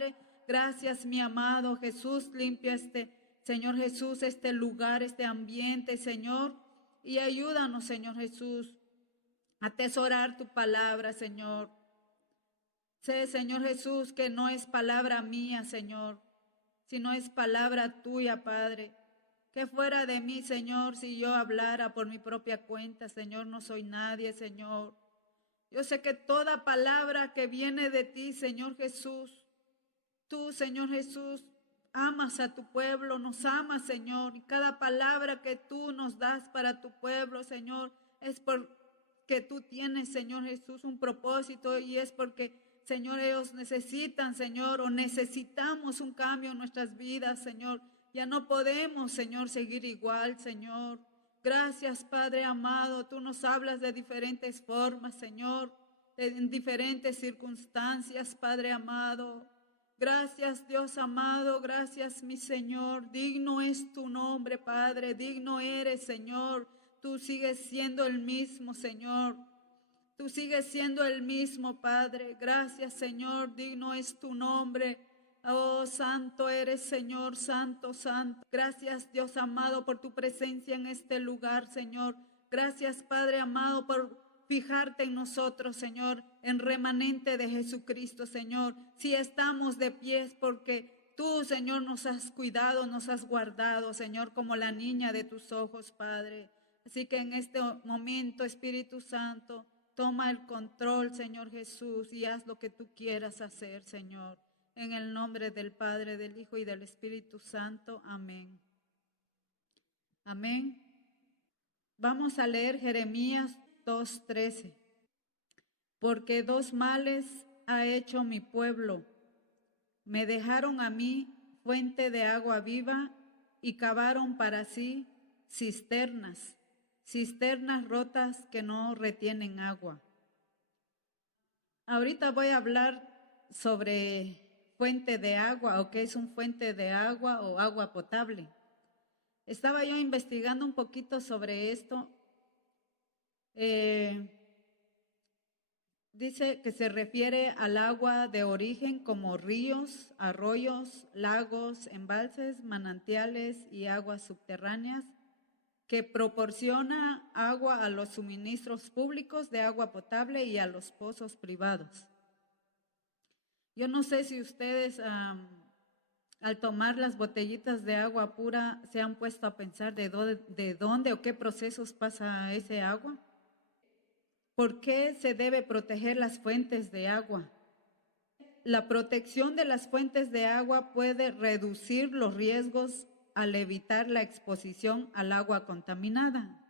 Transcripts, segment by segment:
Padre. Gracias, mi amado Jesús. Limpia Señor Jesús, este lugar, este ambiente, Señor. Y ayúdanos, Señor Jesús, a atesorar tu palabra, Señor. Sé, Señor Jesús, que no es palabra mía, Señor, sino es palabra tuya, Padre. Que fuera de mí, Señor, si yo hablara por mi propia cuenta, Señor, no soy nadie, Señor. Yo sé que toda palabra que viene de ti, Señor Jesús, tú, Señor Jesús, amas a tu pueblo, nos amas, Señor. Y cada palabra que tú nos das para tu pueblo, Señor, es porque tú tienes, Señor Jesús, un propósito y es porque, Señor, ellos necesitan, Señor, o necesitamos un cambio en nuestras vidas, Señor. Ya no podemos, Señor, seguir igual, Señor. Gracias, Padre amado. Tú nos hablas de diferentes formas, Señor, en diferentes circunstancias, Padre amado. Gracias, Dios amado. Gracias, mi Señor. Digno es tu nombre, Padre. Digno eres, Señor. Tú sigues siendo el mismo, Señor. Tú sigues siendo el mismo, Padre. Gracias, Señor. Digno es tu nombre. Oh, santo eres, Señor, santo, santo. Gracias, Dios amado, por tu presencia en este lugar, Señor. Gracias, Padre amado, por fijarte en nosotros, Señor, en remanente de Jesucristo, Señor. Si estamos de pies porque tú, Señor, nos has cuidado, nos has guardado, Señor, como la niña de tus ojos, Padre. Así que en este momento, Espíritu Santo, toma el control, Señor Jesús, y haz lo que tú quieras hacer, Señor. En el nombre del Padre, del Hijo y del Espíritu Santo. Amén. Amén. Vamos a leer Jeremías 2:13. Porque dos males ha hecho mi pueblo. Me dejaron a mí fuente de agua viva y cavaron para sí cisternas rotas que no retienen agua. Ahorita voy a hablar sobre fuente de agua o qué es un fuente de agua o agua potable. Estaba yo investigando un poquito sobre esto. Dice que se refiere al agua de origen como ríos, arroyos, lagos, embalses, manantiales y aguas subterráneas que proporciona agua a los suministros públicos de agua potable y a los pozos privados. Yo no sé si ustedes al tomar las botellitas de agua pura se han puesto a pensar de dónde o qué procesos pasa ese agua. ¿Por qué se debe proteger las fuentes de agua? La protección de las fuentes de agua puede reducir los riesgos al evitar la exposición al agua contaminada.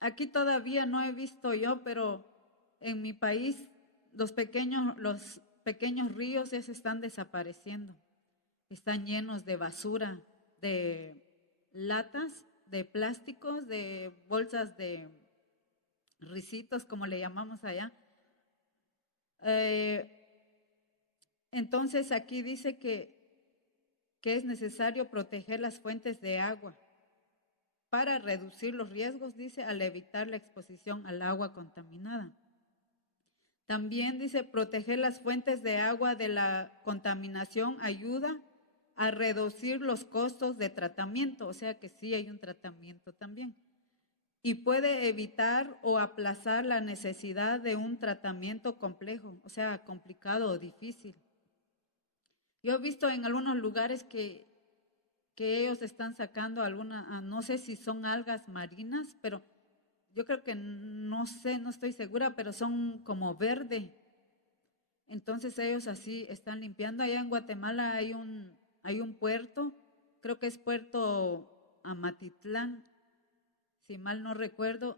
Aquí todavía no he visto yo, pero en mi país los pequeños ríos ya se están desapareciendo. Están llenos de basura, de latas, de plásticos, de bolsas de risitos, como le llamamos allá. Entonces aquí dice que es necesario proteger las fuentes de agua para reducir los riesgos, dice, al evitar la exposición al agua contaminada. También dice, proteger las fuentes de agua de la contaminación ayuda a reducir los costos de tratamiento, o sea que sí hay un tratamiento también. Y puede evitar o aplazar la necesidad de un tratamiento complejo, o sea, complicado o difícil. Yo he visto en algunos lugares que ellos están sacando no sé si son algas marinas, pero yo creo que no sé, no estoy segura, pero son como verde. Entonces ellos así están limpiando. Allá en Guatemala hay un puerto, creo que es Puerto Amatitlán, si mal no recuerdo,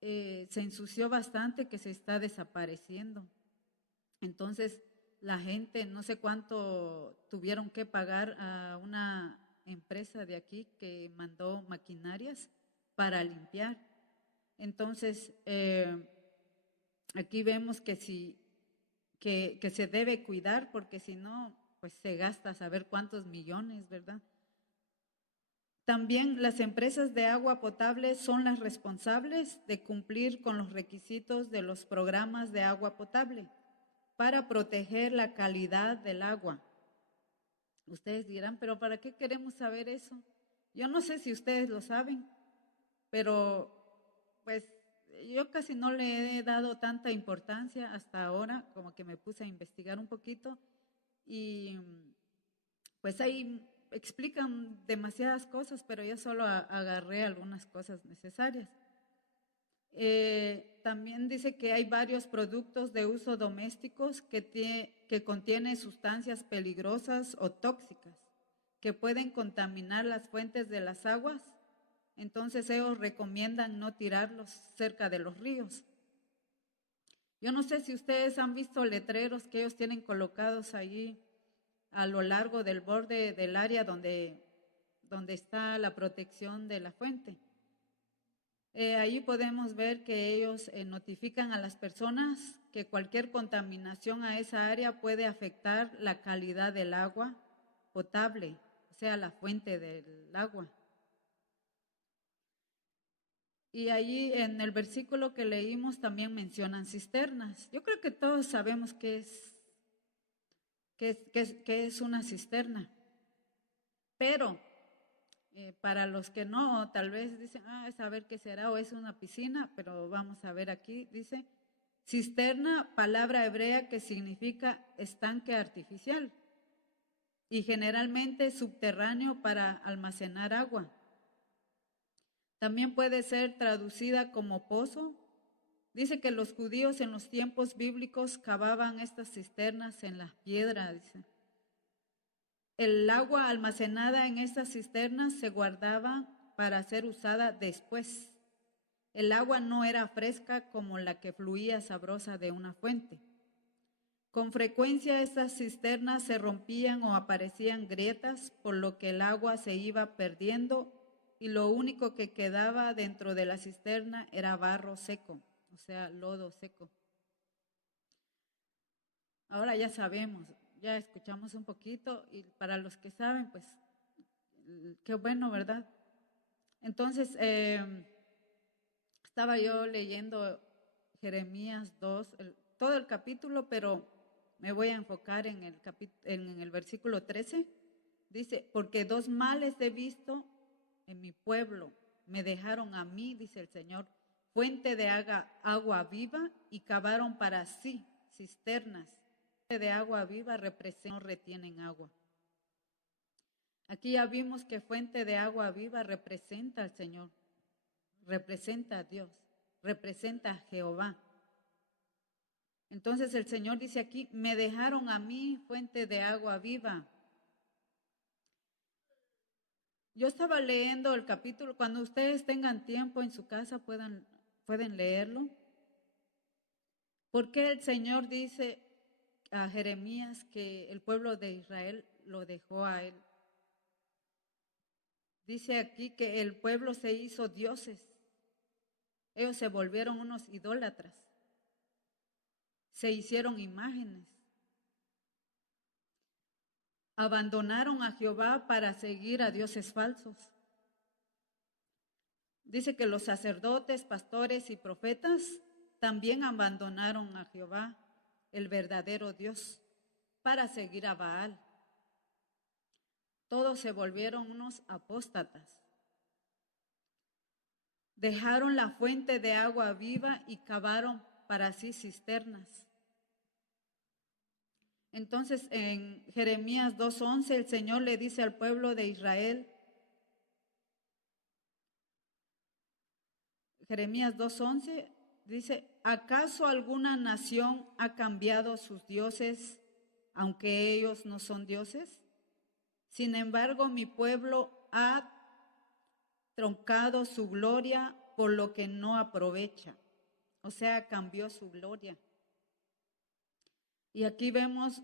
se ensució bastante, que se está desapareciendo. Entonces la gente, no sé cuánto tuvieron que pagar a una empresa de aquí que mandó maquinarias para limpiar. Entonces, aquí vemos que se debe cuidar, porque si no, pues se gasta saber cuántos millones, ¿verdad? También las empresas de agua potable son las responsables de cumplir con los requisitos de los programas de agua potable para proteger la calidad del agua. Ustedes dirán, pero ¿para qué queremos saber eso? Yo no sé si ustedes lo saben, pero pues yo casi no le he dado tanta importancia hasta ahora, como que me puse a investigar un poquito y pues ahí explican demasiadas cosas, pero yo solo agarré algunas cosas necesarias. También dice que hay varios productos de uso domésticos que contienen sustancias peligrosas o tóxicas que pueden contaminar las fuentes de las aguas. Entonces ellos recomiendan no tirarlos cerca de los ríos. Yo no sé si ustedes han visto letreros que ellos tienen colocados allí a lo largo del borde del área donde está la protección de la fuente. Allí podemos ver que ellos notifican a las personas que cualquier contaminación a esa área puede afectar la calidad del agua potable, o sea, la fuente del agua. Y allí en el versículo que leímos también mencionan cisternas. Yo creo que todos sabemos qué es una cisterna, pero para los que no, tal vez dicen, saber qué será o es una piscina, pero vamos a ver aquí, dice, cisterna, palabra hebrea que significa estanque artificial y generalmente subterráneo para almacenar agua. También puede ser traducida como pozo. Dice que los judíos en los tiempos bíblicos cavaban estas cisternas en las piedras, dice. El agua almacenada en estas cisternas se guardaba para ser usada después. El agua no era fresca como la que fluía sabrosa de una fuente. Con frecuencia estas cisternas se rompían o aparecían grietas, por lo que el agua se iba perdiendo y lo único que quedaba dentro de la cisterna era barro seco, o sea, lodo seco. Ahora ya sabemos, ya escuchamos un poquito y para los que saben, pues qué bueno, ¿verdad? Entonces, estaba yo leyendo Jeremías 2, todo el capítulo, pero me voy a enfocar en el versículo 13. Dice, porque dos males he visto en mi pueblo, me dejaron a mí, dice el Señor, fuente de agua viva y cavaron para sí cisternas. Fuente de agua viva no retienen agua. Aquí ya vimos que fuente de agua viva representa al Señor, representa a Dios, representa a Jehová. Entonces el Señor dice aquí, me dejaron a mí fuente de agua viva. Yo estaba leyendo el capítulo, cuando ustedes tengan tiempo en su casa pueden leerlo. ¿Por qué el Señor dice a Jeremías que el pueblo de Israel lo dejó a él? Dice aquí que el pueblo se hizo dioses. Ellos se volvieron unos idólatras. Se hicieron imágenes. Abandonaron a Jehová para seguir a dioses falsos. Dice que los sacerdotes, pastores y profetas también abandonaron a Jehová, el verdadero Dios, para seguir a Baal. Todos se volvieron unos apóstatas. Dejaron la fuente de agua viva y cavaron para sí cisternas. Entonces en Jeremías 2:11 el Señor le dice al pueblo de Israel, Jeremías 2:11 dice, ¿acaso alguna nación ha cambiado sus dioses, aunque ellos no son dioses? Sin embargo, mi pueblo ha truncado su gloria por lo que no aprovecha. O sea, cambió su gloria. Y aquí vemos,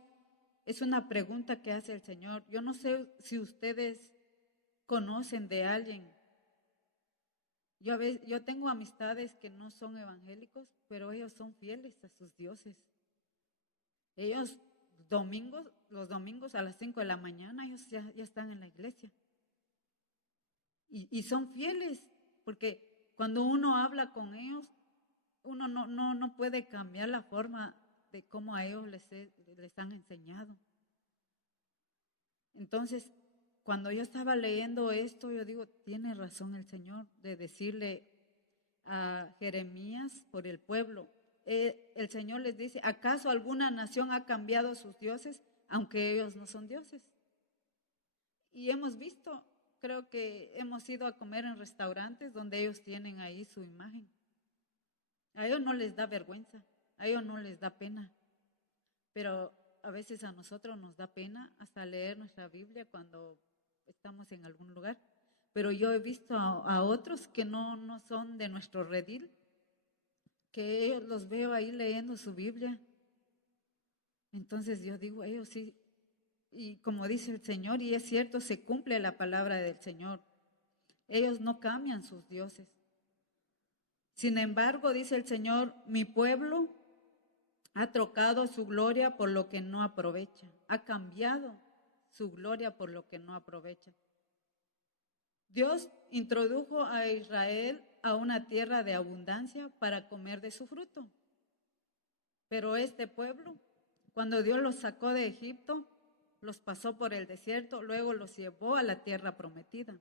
es una pregunta que hace el Señor. Yo no sé si ustedes conocen de alguien. Yo tengo amistades que no son evangélicos, pero ellos son fieles a sus dioses. Ellos los domingos a las 5 de la mañana, ellos ya están en la iglesia. Y son fieles, porque cuando uno habla con ellos, uno no puede cambiar la forma de cómo a ellos les han enseñado. Entonces, cuando yo estaba leyendo esto, yo digo, tiene razón el Señor de decirle a Jeremías por el pueblo. El Señor les dice, ¿acaso alguna nación ha cambiado sus dioses, aunque ellos no son dioses? Y hemos visto, creo que hemos ido a comer en restaurantes donde ellos tienen ahí su imagen. A ellos no les da vergüenza, a ellos no les da pena, pero a veces a nosotros nos da pena hasta leer nuestra Biblia cuando estamos en algún lugar. Pero yo he visto a otros que no son de nuestro redil, que ellos los veo ahí leyendo su Biblia. Entonces yo digo, ellos sí, y como dice el Señor, y es cierto, se cumple la palabra del Señor. Ellos no cambian sus dioses. Sin embargo, dice el Señor, mi pueblo ha trocado su gloria por lo que no aprovecha. Ha cambiado su gloria por lo que no aprovecha. Dios introdujo a Israel a una tierra de abundancia para comer de su fruto. Pero este pueblo, cuando Dios los sacó de Egipto, los pasó por el desierto, luego los llevó a la tierra prometida.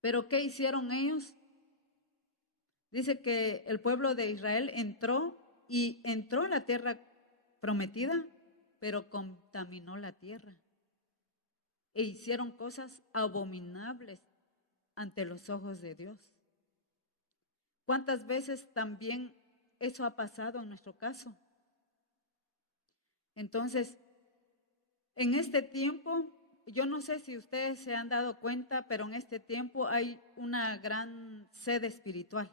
¿Pero qué hicieron ellos? Dice que el pueblo de Israel entró a la tierra prometida, pero contaminó la tierra. E hicieron cosas abominables ante los ojos de Dios. ¿Cuántas veces también eso ha pasado en nuestro caso? Entonces, en este tiempo, yo no sé si ustedes se han dado cuenta, pero en este tiempo hay una gran sed espiritual.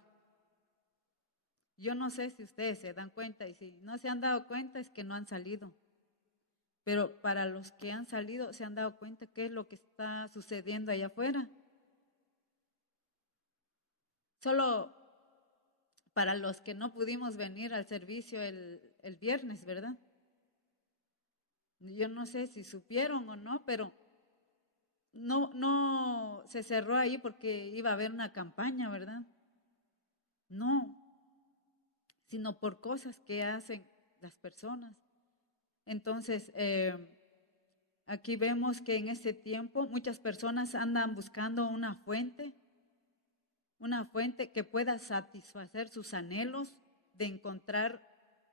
Yo no sé si ustedes se dan cuenta, y si no se han dado cuenta es que no han salido. Pero para los que han salido, se han dado cuenta qué es lo que está sucediendo allá afuera. Solo para los que no pudimos venir al servicio el viernes, ¿verdad? Yo no sé si supieron o no, pero no se cerró ahí porque iba a haber una campaña, ¿verdad? No, sino por cosas que hacen las personas. Entonces, aquí vemos que en este tiempo muchas personas andan buscando una fuente que pueda satisfacer sus anhelos de encontrar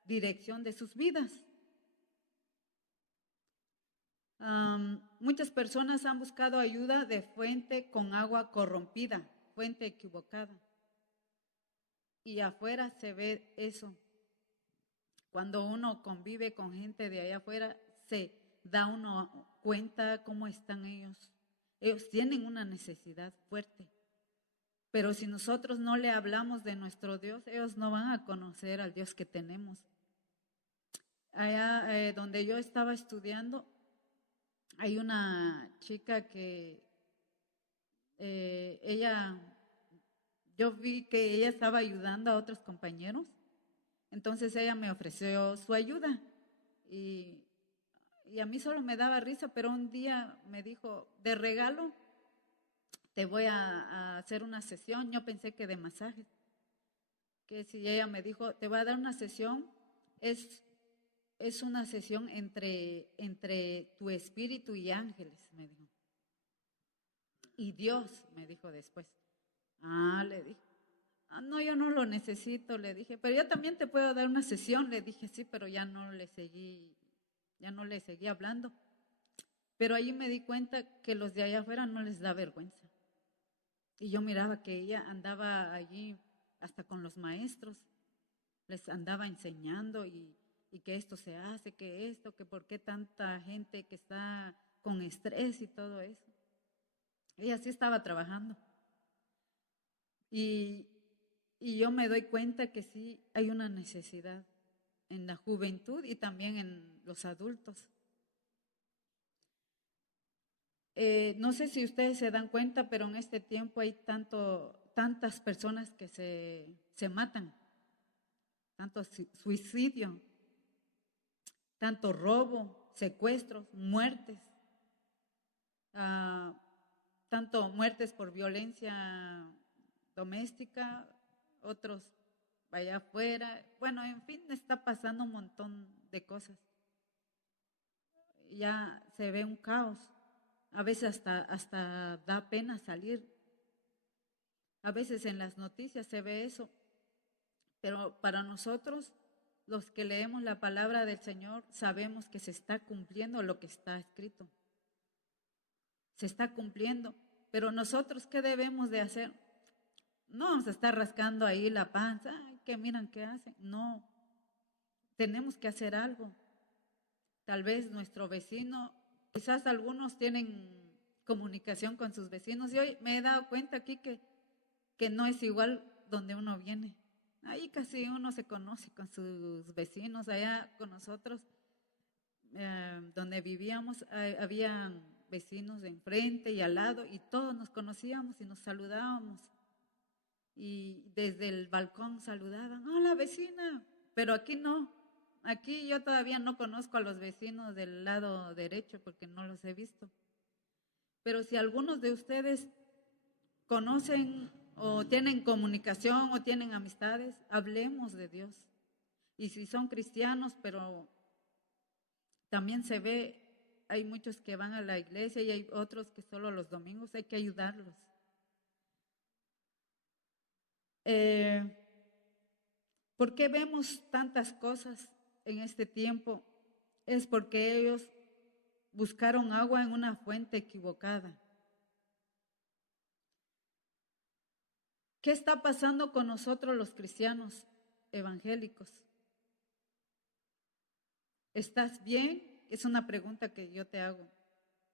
dirección de sus vidas. Muchas personas han buscado ayuda de fuente con agua corrompida, fuente equivocada. Y afuera se ve eso. Cuando uno convive con gente de allá afuera, se da uno cuenta cómo están ellos. Ellos tienen una necesidad fuerte. Pero si nosotros no le hablamos de nuestro Dios, ellos no van a conocer al Dios que tenemos. Allá donde yo estaba estudiando, hay una chica que yo vi que ella estaba ayudando a otros compañeros, entonces ella me ofreció su ayuda y a mí solo me daba risa, pero un día me dijo, de regalo te voy a hacer una sesión. Yo pensé que de masajes, que si ella me dijo, te voy a dar una sesión, es una sesión entre tu espíritu y ángeles, me dijo. Y Dios, me dijo después. Le dije. No, yo no lo necesito, le dije. Pero yo también te puedo dar una sesión, le dije, sí, pero ya no le seguí hablando. Pero ahí me di cuenta que los de allá afuera no les da vergüenza. Y yo miraba que ella andaba allí hasta con los maestros, les andaba enseñando y que esto se hace, que esto, que por qué tanta gente que está con estrés y todo eso. Ella sí estaba trabajando. Y yo me doy cuenta que sí hay una necesidad en la juventud y también en los adultos. No sé si ustedes se dan cuenta, pero en este tiempo hay tantas personas que se matan, tanto suicidio, tanto robo, secuestros, muertes, tanto muertes por violencia doméstica, otros vaya afuera. Bueno, en fin, está pasando un montón de cosas. Ya se ve un caos. A veces hasta da pena salir. A veces en las noticias se ve eso. Pero para nosotros, los que leemos la palabra del Señor, sabemos que se está cumpliendo lo que está escrito. Se está cumpliendo. Pero nosotros, ¿qué debemos de hacer? No vamos a estar rascando ahí la panza. Ay, que miran qué hacen. No, tenemos que hacer algo. Tal vez nuestro vecino, quizás algunos tienen comunicación con sus vecinos. Y hoy me he dado cuenta aquí que no es igual donde uno viene. Ahí casi uno se conoce con sus vecinos. Allá con nosotros, donde vivíamos, había vecinos de enfrente y al lado y todos nos conocíamos y nos saludábamos. Y desde el balcón saludaban, hola vecina, pero aquí no. Aquí yo todavía no conozco a los vecinos del lado derecho porque no los he visto. Pero si algunos de ustedes conocen o tienen comunicación o tienen amistades, hablemos de Dios. Y si son cristianos, pero también se ve, hay muchos que van a la iglesia y hay otros que solo los domingos, hay que ayudarlos. ¿Por qué vemos tantas cosas en este tiempo? Es porque ellos buscaron agua en una fuente equivocada. ¿Qué está pasando con nosotros los cristianos evangélicos? ¿Estás bien? Es una pregunta que yo te hago.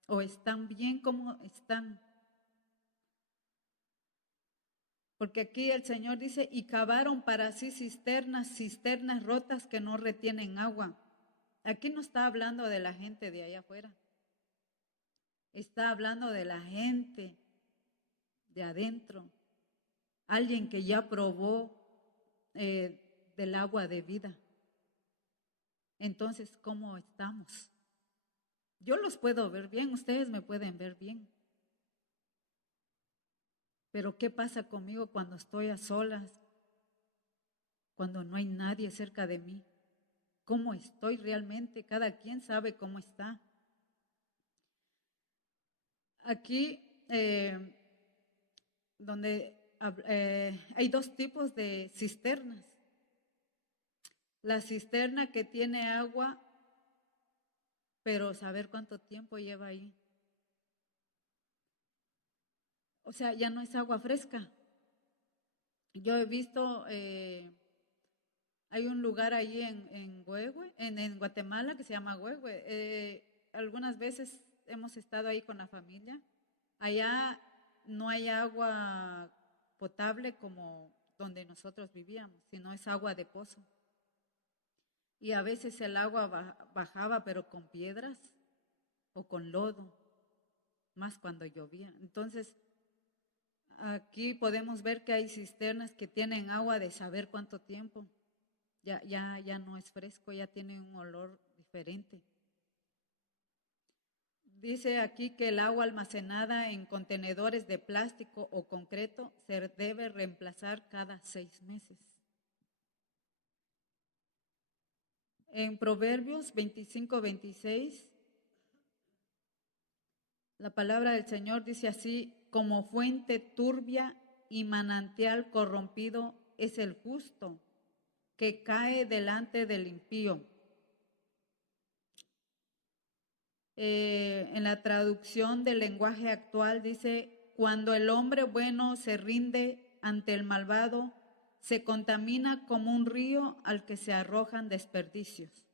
¿O están bien como están? Porque aquí el Señor dice, y cavaron para sí cisternas rotas que no retienen agua. Aquí no está hablando de la gente de allá afuera. Está hablando de la gente de adentro. Alguien que ya probó del agua de vida. Entonces, ¿cómo estamos? Yo los puedo ver bien, ustedes me pueden ver bien. Pero ¿qué pasa conmigo cuando estoy a solas? Cuando no hay nadie cerca de mí. ¿Cómo estoy realmente? Cada quien sabe cómo está. Aquí, donde hay dos tipos de cisternas. La cisterna que tiene agua, pero saber cuánto tiempo lleva ahí. O sea, ya no es agua fresca. Yo he visto, hay un lugar ahí en Huehue, en Guatemala, que se llama Huehue. Algunas veces hemos estado ahí con la familia. Allá no hay agua potable como donde nosotros vivíamos, sino es agua de pozo. Y a veces el agua bajaba, pero con piedras o con lodo, más cuando llovía. Entonces, aquí podemos ver que hay cisternas que tienen agua de saber cuánto tiempo. Ya no es fresco, ya tiene un olor diferente. Dice aquí que el agua almacenada en contenedores de plástico o concreto se debe reemplazar cada 6 meses. En Proverbios 25-26, la palabra del Señor dice así, como fuente turbia y manantial corrompido es el justo, que cae delante del impío. En la traducción del lenguaje actual dice, cuando el hombre bueno se rinde ante el malvado, se contamina como un río al que se arrojan desperdicios.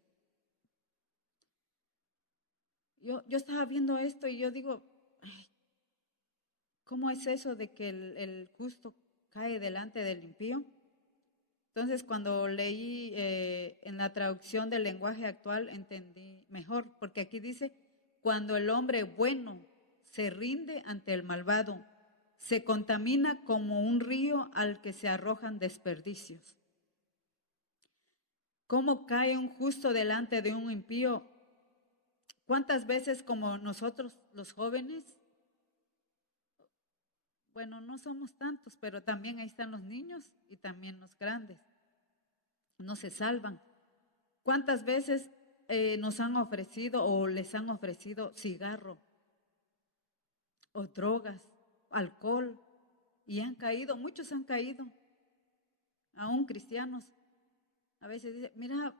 Yo estaba viendo esto y yo digo, ay, ¿cómo es eso de que el justo cae delante del impío? Entonces, cuando leí en la traducción del lenguaje actual, entendí mejor, porque aquí dice, cuando el hombre bueno se rinde ante el malvado, se contamina como un río al que se arrojan desperdicios. ¿Cómo cae un justo delante de un impío? ¿Cuántas veces como nosotros los jóvenes? Bueno, no somos tantos, pero también ahí están los niños y también los grandes. no se salvan. ¿Cuántas veces nos han ofrecido o les han ofrecido cigarro o drogas, alcohol, y han caído, muchos han caído, aún cristianos? A veces dicen, mira,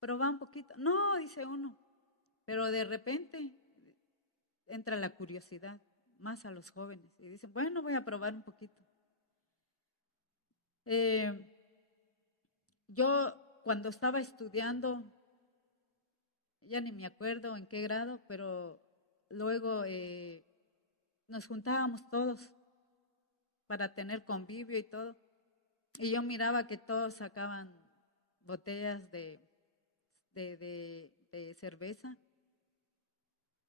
probá un poquito. No, dice uno, pero de repente entra la curiosidad, más a los jóvenes, y dicen, bueno, voy a probar un poquito. Yo cuando estaba estudiando, ya ni me acuerdo en qué grado, pero luego nos juntábamos todos para tener convivio y todo. Y yo miraba que todos sacaban botellas de cerveza.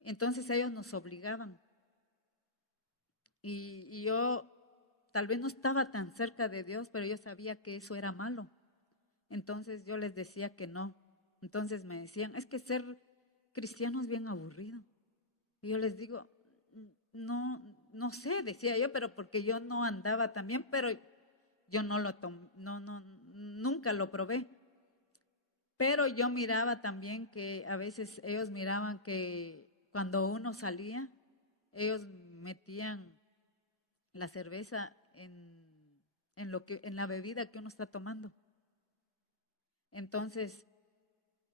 Entonces ellos nos obligaban. Y yo tal vez no estaba tan cerca de Dios, pero yo sabía que eso era malo. Entonces yo les decía que no. Entonces me decían, es que ser cristiano es bien aburrido. Y yo les digo, no, no sé, decía yo, pero porque yo no andaba tan bien, pero yo no lo tomé, nunca lo probé. Pero yo miraba también que a veces ellos miraban que cuando uno salía, ellos metían la cerveza en la bebida que uno está tomando. Entonces,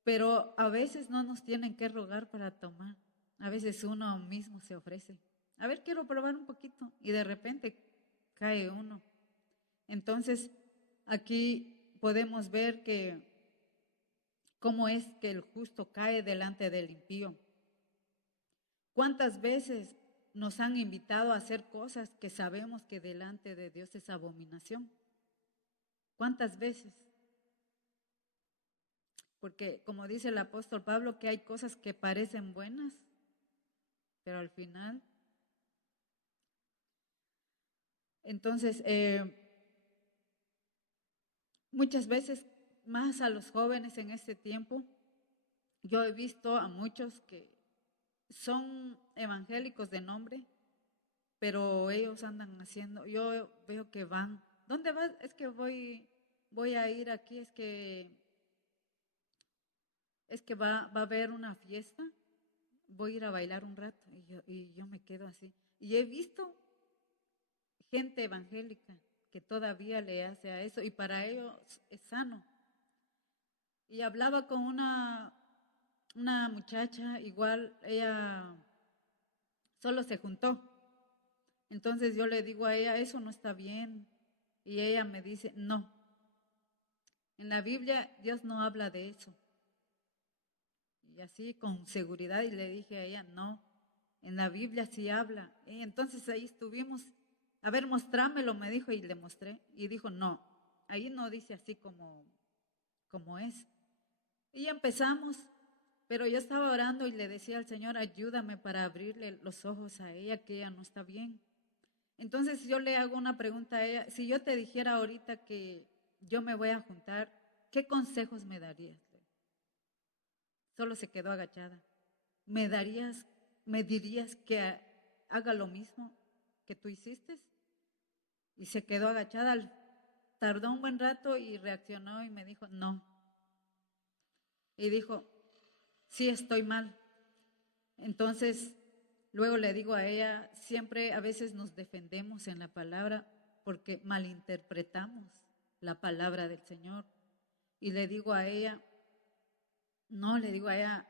pero a veces no nos tienen que rogar para tomar. A veces uno mismo se ofrece. A ver, quiero probar un poquito. Y de repente cae uno. Entonces, aquí podemos ver que cómo es que el justo cae delante del impío. ¿Cuántas veces nos han invitado a hacer cosas que sabemos que delante de Dios es abominación? ¿Cuántas veces? Porque como dice el apóstol Pablo, que hay cosas que parecen buenas, pero al final. Entonces, muchas veces, más a los jóvenes en este tiempo, yo he visto a muchos que son evangélicos de nombre, pero ellos andan haciendo, yo veo que van, ¿dónde vas? Es que voy a ir aquí, es que va a haber una fiesta, voy a ir a bailar un rato, y yo me quedo así. Y he visto gente evangélica que todavía le hace a eso, y para ellos es sano. Y hablaba con una muchacha, igual ella solo se juntó. Entonces yo le digo a ella, eso no está bien. Y ella me dice, no. En la Biblia Dios no habla de eso. Y así con seguridad, y le dije a ella, no, en la Biblia sí habla. Y entonces ahí estuvimos, a ver, mostrámelo, me dijo, y le mostré. Y dijo, no, ahí no dice así como es. Y empezamos, pero yo estaba orando y le decía al Señor, ayúdame para abrirle los ojos a ella, que ella no está bien. Entonces yo le hago una pregunta a ella, si yo te dijera ahorita que yo me voy a juntar, ¿qué consejos me darías? Solo se quedó agachada. ¿Me dirías que haga lo mismo que tú hiciste? Y se quedó agachada, tardó un buen rato y reaccionó y me dijo, no. Y dijo, sí, estoy mal. Entonces, luego le digo a ella, siempre a veces nos defendemos en la palabra porque malinterpretamos la palabra del Señor. Y le digo a ella, no, le digo a ella,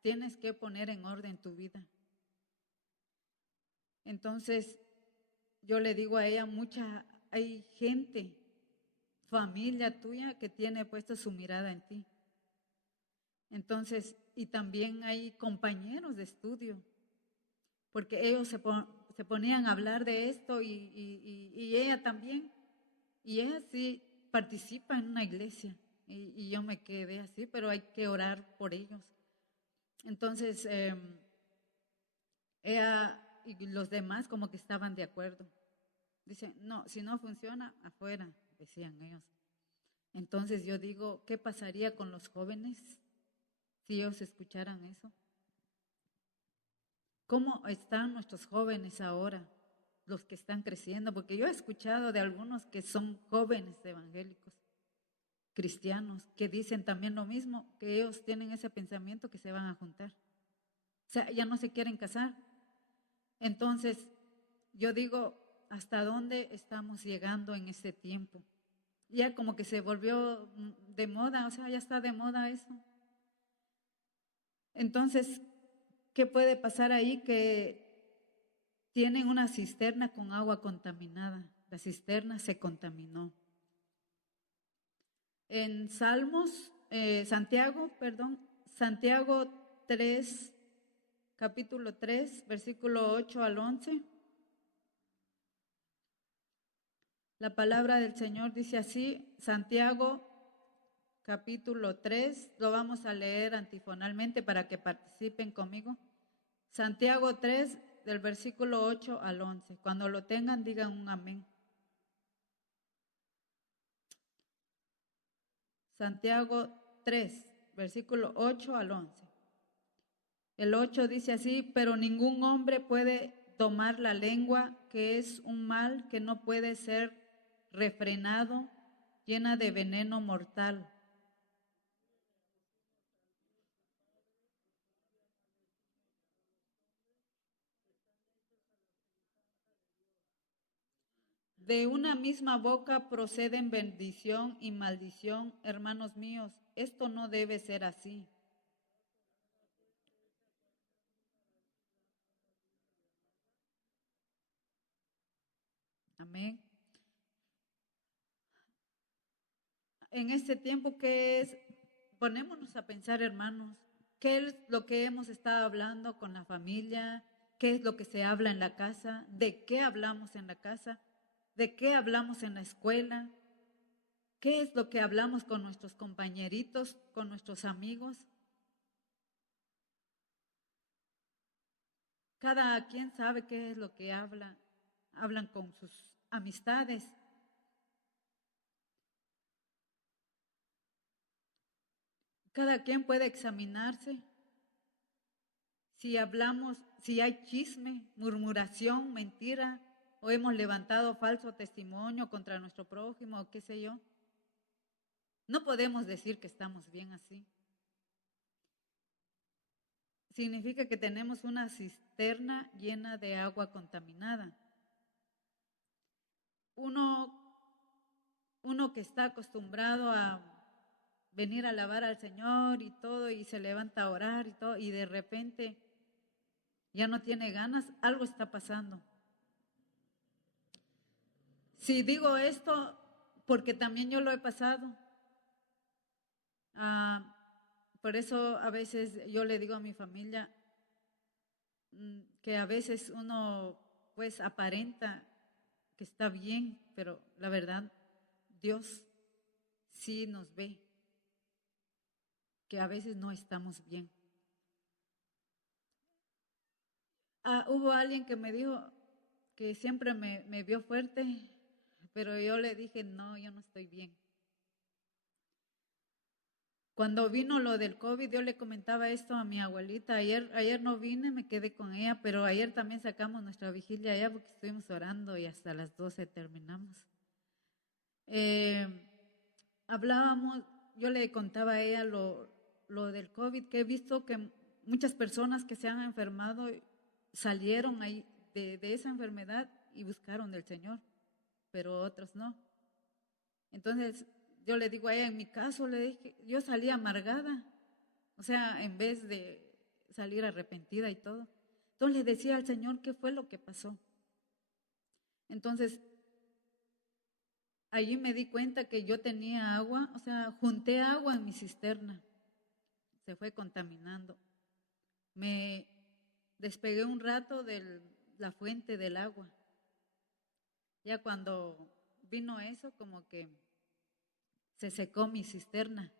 tienes que poner en orden tu vida. Entonces, yo le digo a ella, hay gente, familia tuya que tiene puesta su mirada en ti. Entonces, y también hay compañeros de estudio, porque ellos se ponían a hablar de esto y ella también. Y ella sí participa en una iglesia. Y yo me quedé así, pero hay que orar por ellos. Entonces, ella y los demás como que estaban de acuerdo. Dicen, no, si no funciona, afuera, decían ellos. Entonces yo digo, ¿qué pasaría con los jóvenes si ellos escucharan eso? ¿Cómo están nuestros jóvenes ahora, los que están creciendo? Porque yo he escuchado de algunos que son jóvenes evangélicos cristianos que dicen también lo mismo, que ellos tienen ese pensamiento que se van a juntar. O sea, ya no se quieren casar. Entonces, yo digo, ¿hasta dónde estamos llegando en este tiempo? Ya como que se volvió de moda, o sea, ya está de moda eso. Entonces, ¿qué puede pasar ahí? Que tienen una cisterna con agua contaminada. La cisterna se contaminó. En Santiago 3, capítulo 3, versículo 8 al 11. La palabra del Señor dice así, Santiago capítulo 3, lo vamos a leer antifonalmente para que participen conmigo. Santiago 3, del versículo 8 al 11. Cuando lo tengan, digan un amén. Santiago 3, versículo 8 al 11. El 8 dice así, pero ningún hombre puede domar la lengua, que es un mal que no puede ser refrenado, llena de veneno mortal. De una misma boca proceden bendición y maldición, hermanos míos. Esto no debe ser así. Amén. En este tiempo, ¿qué es? Ponémonos a pensar, hermanos, ¿qué es lo que hemos estado hablando con la familia? ¿Qué es lo que se habla en la casa? ¿De qué hablamos en la casa? ¿De qué hablamos en la escuela? ¿Qué es lo que hablamos con nuestros compañeritos, con nuestros amigos? Cada quien sabe qué es lo que hablan con sus amistades. Cada quien puede examinarse. Si hablamos, si hay chisme, murmuración, mentira, o hemos levantado falso testimonio contra nuestro prójimo, o qué sé yo, no podemos decir que estamos bien así. Significa que tenemos una cisterna llena de agua contaminada. Uno que está acostumbrado a venir a alabar al Señor y todo, y se levanta a orar y todo, y de repente ya no tiene ganas, algo está pasando. Si digo esto, porque también yo lo he pasado. Por eso a veces yo le digo a mi familia que a veces uno pues aparenta que está bien, pero la verdad Dios sí nos ve, que a veces no estamos bien. Hubo alguien que me dijo que siempre me vio fuerte, pero yo le dije, no, yo no estoy bien. Cuando vino lo del COVID, yo le comentaba esto a mi abuelita. Ayer no vine, me quedé con ella, pero ayer también sacamos nuestra vigilia allá porque estuvimos orando y hasta las 12 terminamos. Eh, Hablábamos, yo le contaba a ella lo del COVID, que he visto que muchas personas que se han enfermado salieron ahí de esa enfermedad y buscaron del Señor, pero otros no. Entonces, yo le digo a ella, en mi caso, le dije, yo salí amargada, o sea, en vez de salir arrepentida y todo. Entonces le decía al Señor qué fue lo que pasó. Entonces, allí me di cuenta que yo tenía agua, o sea, junté agua en mi cisterna, se fue contaminando. Me despegué un rato de la fuente del agua. Ya cuando vino eso, como que se secó mi cisterna.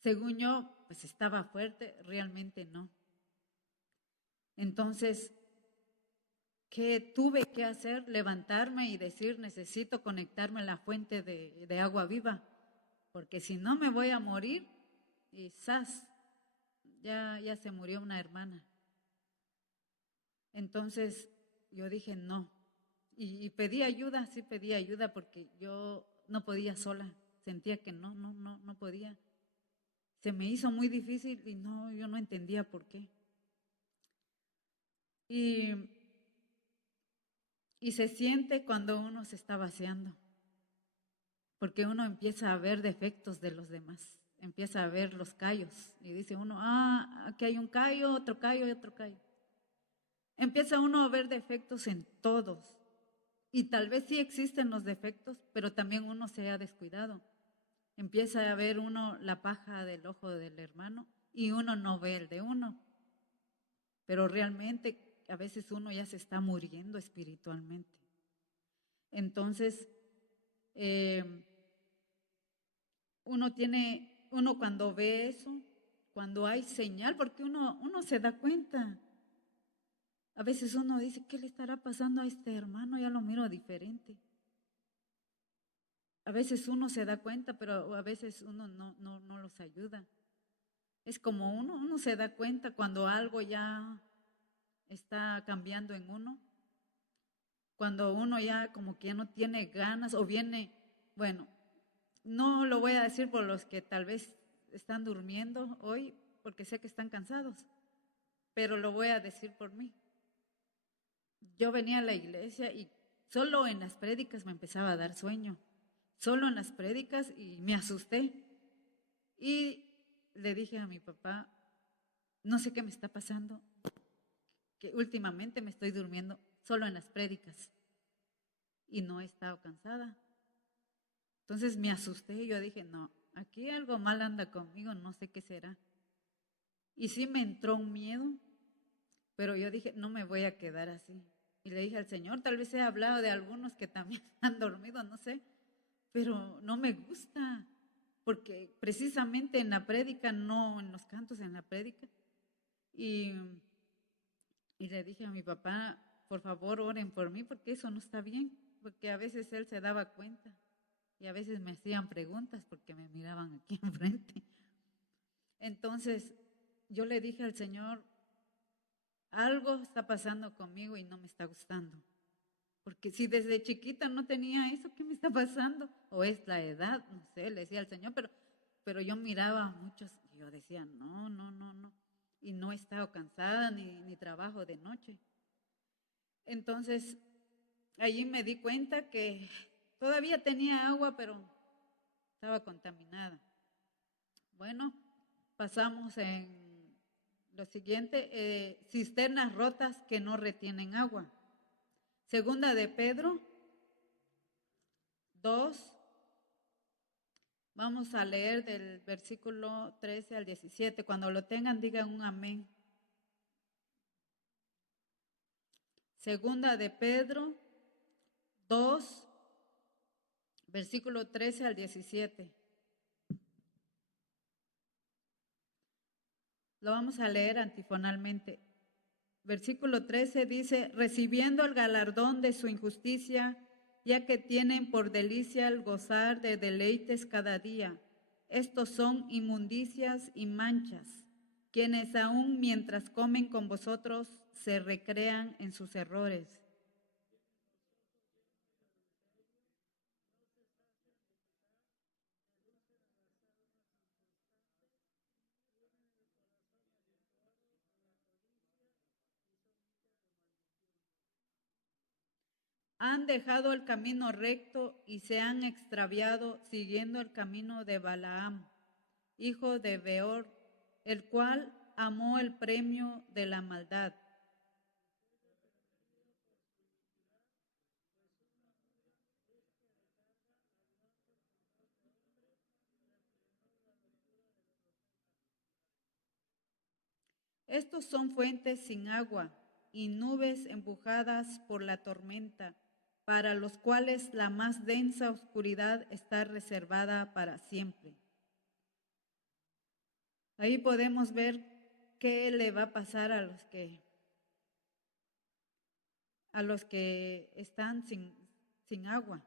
Según yo, pues estaba fuerte, realmente no. Entonces, ¿qué tuve que hacer? Levantarme y decir, necesito conectarme a la fuente de agua viva, porque si no me voy a morir. Y ¡zas! Ya se murió una hermana. Entonces yo dije no. Y pedí ayuda, sí pedí ayuda, porque yo no podía sola, sentía que no podía. Se me hizo muy difícil y yo no entendía por qué. Y se siente cuando uno se está vaciando, porque uno empieza a ver defectos de los demás, empieza a ver los callos y dice uno, aquí hay un callo, otro callo y otro callo. Empieza uno a ver defectos en todos y tal vez sí existen los defectos, pero también uno se ha descuidado. Empieza a ver uno la paja del ojo del hermano y uno no ve el de uno, pero realmente a veces uno ya se está muriendo espiritualmente. Entonces, uno cuando ve eso, cuando hay señal, porque uno se da cuenta. A veces uno dice, ¿qué le estará pasando a este hermano? Ya lo miro diferente. A veces uno se da cuenta, pero a veces uno no los ayuda. Es como uno se da cuenta cuando algo ya está cambiando en uno, cuando uno ya como que ya no tiene ganas o viene, bueno, no lo voy a decir por los que tal vez están durmiendo hoy, porque sé que están cansados, pero lo voy a decir por mí. Yo venía a la iglesia y solo en las prédicas me empezaba a dar sueño, solo en las prédicas, y me asusté. Y le dije a mi papá, no sé qué me está pasando, que últimamente me estoy durmiendo solo en las prédicas y no he estado cansada. Entonces me asusté y yo dije, no, aquí algo mal anda conmigo, no sé qué será. Y sí me entró un miedo, pero yo dije, no me voy a quedar así. Y le dije al Señor, tal vez he hablado de algunos que también han dormido, no sé, pero no me gusta, porque precisamente en la prédica, no en los cantos, en la prédica. Y le dije a mi papá, por favor, oren por mí, porque eso no está bien, porque a veces él se daba cuenta y a veces me hacían preguntas porque me miraban aquí enfrente. Entonces, yo le dije al Señor, algo está pasando conmigo y no me está gustando. Porque si desde chiquita no tenía eso, ¿qué me está pasando? O es la edad, no sé, le decía al Señor, pero yo miraba a muchos y yo decía, no. Y no he estado cansada ni trabajo de noche. Entonces, allí me di cuenta que todavía tenía agua, pero estaba contaminada. Bueno, pasamos en lo siguiente, cisternas rotas que no retienen agua. Segunda de Pedro 2, vamos a leer del versículo 13 al 17. Cuando lo tengan, digan un amén. Segunda de Pedro 2, versículo 13 al 17. Lo vamos a leer antifonalmente. Versículo 13 dice, recibiendo el galardón de su injusticia, ya que tienen por delicia el gozar de deleites cada día. Estos son inmundicias y manchas, quienes aún mientras comen con vosotros se recrean en sus errores. Han dejado el camino recto y se han extraviado siguiendo el camino de Balaam, hijo de Beor, el cual amó el premio de la maldad. Estos son fuentes sin agua y nubes empujadas por la tormenta, para los cuales la más densa oscuridad está reservada para siempre. Ahí podemos ver qué le va a pasar a los que están sin agua.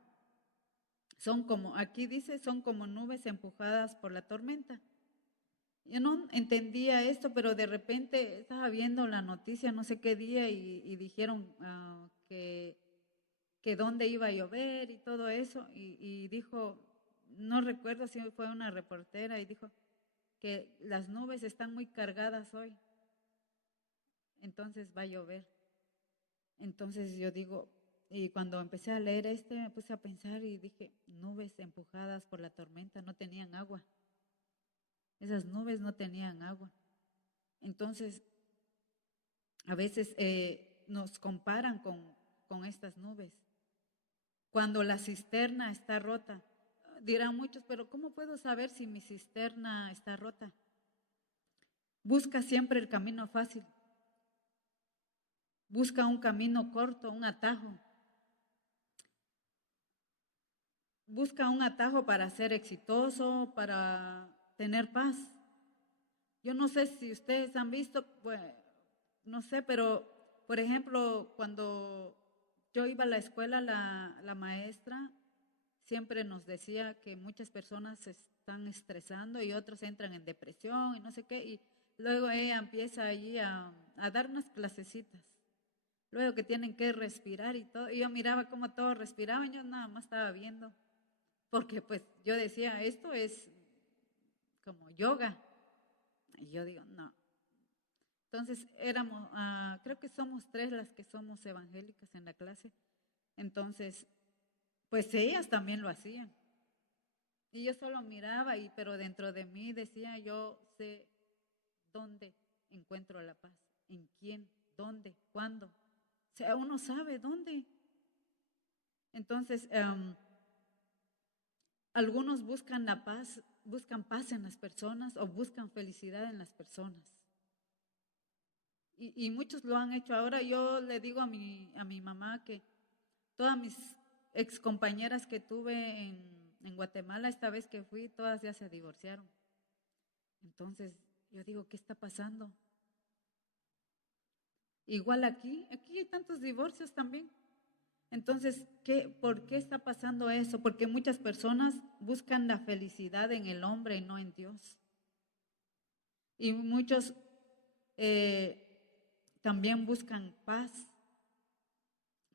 Son como, aquí dice, son como nubes empujadas por la tormenta. Yo no entendía esto, pero de repente estaba viendo la noticia, no sé qué día, y dijeron que que dónde iba a llover y todo eso, y dijo, no recuerdo si fue una reportera, y dijo que las nubes están muy cargadas hoy, entonces va a llover. Entonces yo digo, y cuando empecé a leer me puse a pensar y dije, nubes empujadas por la tormenta no tenían agua. Esas nubes no tenían agua. Entonces, a veces nos comparan con estas nubes. Cuando la cisterna está rota, dirán muchos, pero ¿cómo puedo saber si mi cisterna está rota? Busca siempre el camino fácil. Busca un camino corto, un atajo. Busca un atajo para ser exitoso, para tener paz. Yo no sé si ustedes han visto, pues, no sé, pero por ejemplo, cuando yo iba a la escuela, la maestra siempre nos decía que muchas personas se están estresando y otros entran en depresión y no sé qué, y luego ella empieza allí a dar unas clasecitas. Luego que tienen que respirar y todo, y yo miraba cómo todos respiraban, yo nada más estaba viendo, porque pues yo decía, esto es como yoga, y yo digo, no. Entonces éramos, creo que somos 3 las que somos evangélicas en la clase, entonces pues ellas también lo hacían. Y yo solo miraba, pero dentro de mí decía, yo sé dónde encuentro la paz, en quién, dónde, cuándo. O sea, uno sabe dónde. Entonces, algunos buscan la paz, buscan paz en las personas o buscan felicidad en las personas. Y muchos lo han hecho. Ahora yo le digo a mi mamá que todas mis ex compañeras que tuve en Guatemala, esta vez que fui, todas ya se divorciaron. Entonces yo digo, ¿qué está pasando? Igual aquí hay tantos divorcios también. Entonces, ¿por qué está pasando eso? Porque muchas personas buscan la felicidad en el hombre y no en Dios. Y muchos también buscan paz.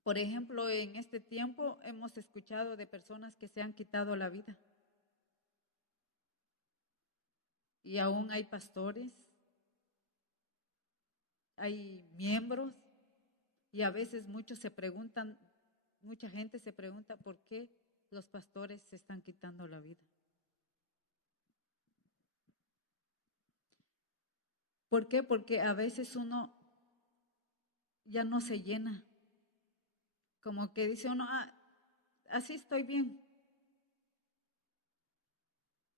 Por ejemplo, en este tiempo hemos escuchado de personas que se han quitado la vida. Y aún hay pastores, hay miembros, y a veces mucha gente se pregunta por qué los pastores se están quitando la vida. ¿Por qué? Porque a veces uno ya no se llena. Como que dice uno, así estoy bien.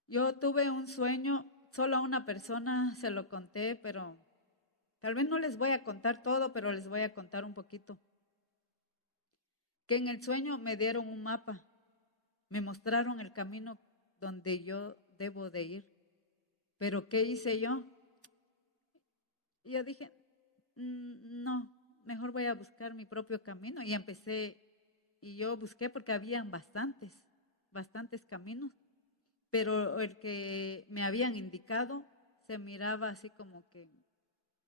Yo tuve un sueño, solo a una persona se lo conté, pero tal vez no les voy a contar todo, pero les voy a contar un poquito. Que en el sueño me dieron un mapa, me mostraron el camino donde yo debo de ir. Pero ¿qué hice yo? Y yo dije, no, mejor voy a buscar mi propio camino. Y empecé, y yo busqué porque habían bastantes caminos, pero el que me habían indicado se miraba así como que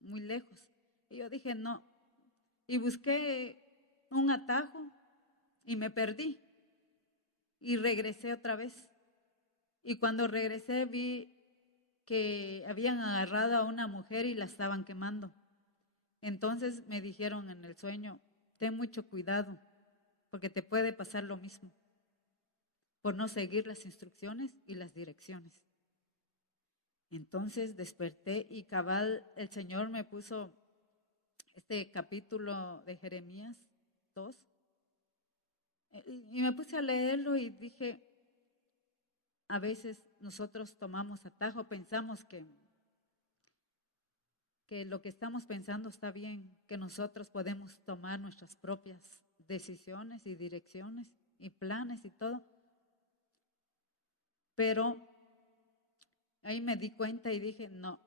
muy lejos. Y yo dije, no, y busqué un atajo y me perdí y regresé otra vez. Y cuando regresé vi que habían agarrado a una mujer y la estaban quemando. Entonces me dijeron en el sueño, ten mucho cuidado, porque te puede pasar lo mismo, por no seguir las instrucciones y las direcciones. Entonces desperté y cabal el Señor me puso este capítulo de Jeremías 2, y me puse a leerlo y dije, a veces nosotros tomamos atajo, pensamos que lo que estamos pensando está bien, que nosotros podemos tomar nuestras propias decisiones y direcciones y planes y todo. Pero ahí me di cuenta y dije, no,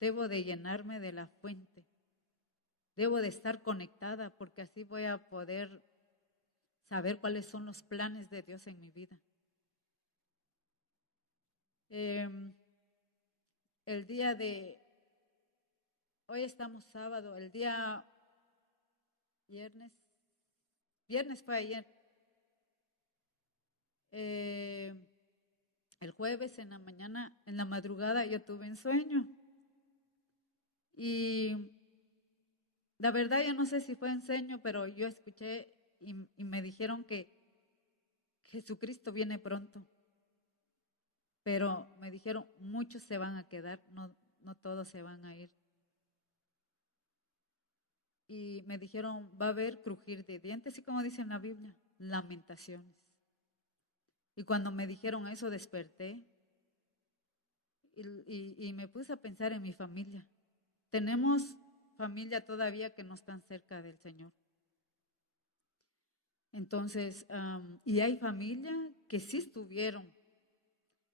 debo de llenarme de la fuente, debo de estar conectada porque así voy a poder saber cuáles son los planes de Dios en mi vida. El día de, hoy estamos sábado, el día viernes, viernes fue ayer. Eh, el jueves en la mañana, en la madrugada, yo tuve un sueño. Y la verdad yo no sé si fue un sueño, pero yo escuché y me dijeron que Jesucristo viene pronto. Pero me dijeron, muchos se van a quedar, no todos se van a ir. Y me dijeron, va a haber crujir de dientes, y como dice en la Biblia, lamentaciones. Y cuando me dijeron eso, desperté y me puse a pensar en mi familia. Tenemos familia todavía que no están cerca del Señor. Entonces, y hay familia que sí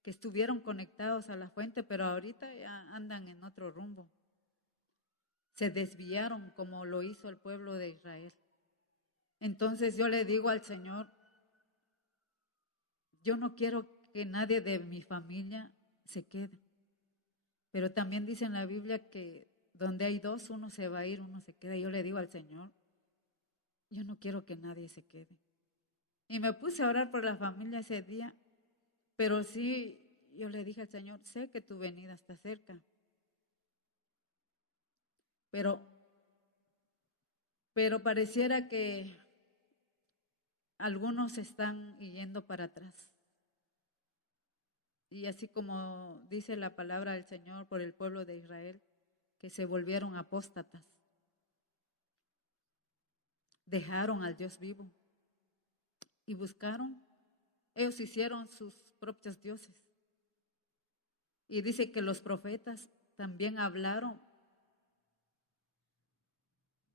que estuvieron conectados a la fuente, pero ahorita ya andan en otro rumbo. Se desviaron como lo hizo el pueblo de Israel. Entonces yo le digo al Señor, yo no quiero que nadie de mi familia se quede. Pero también dice en la Biblia que donde hay dos, uno se va a ir, uno se queda. Yo le digo al Señor, yo no quiero que nadie se quede. Y me puse a orar por la familia ese día, pero sí, yo le dije al Señor, sé que tu venida está cerca, pero, pero pareciera que algunos están yendo para atrás. Y así como dice la palabra del Señor por el pueblo de Israel, que se volvieron apóstatas, dejaron al Dios vivo y buscaron, ellos hicieron sus propios dioses. Y dice que los profetas también hablaron,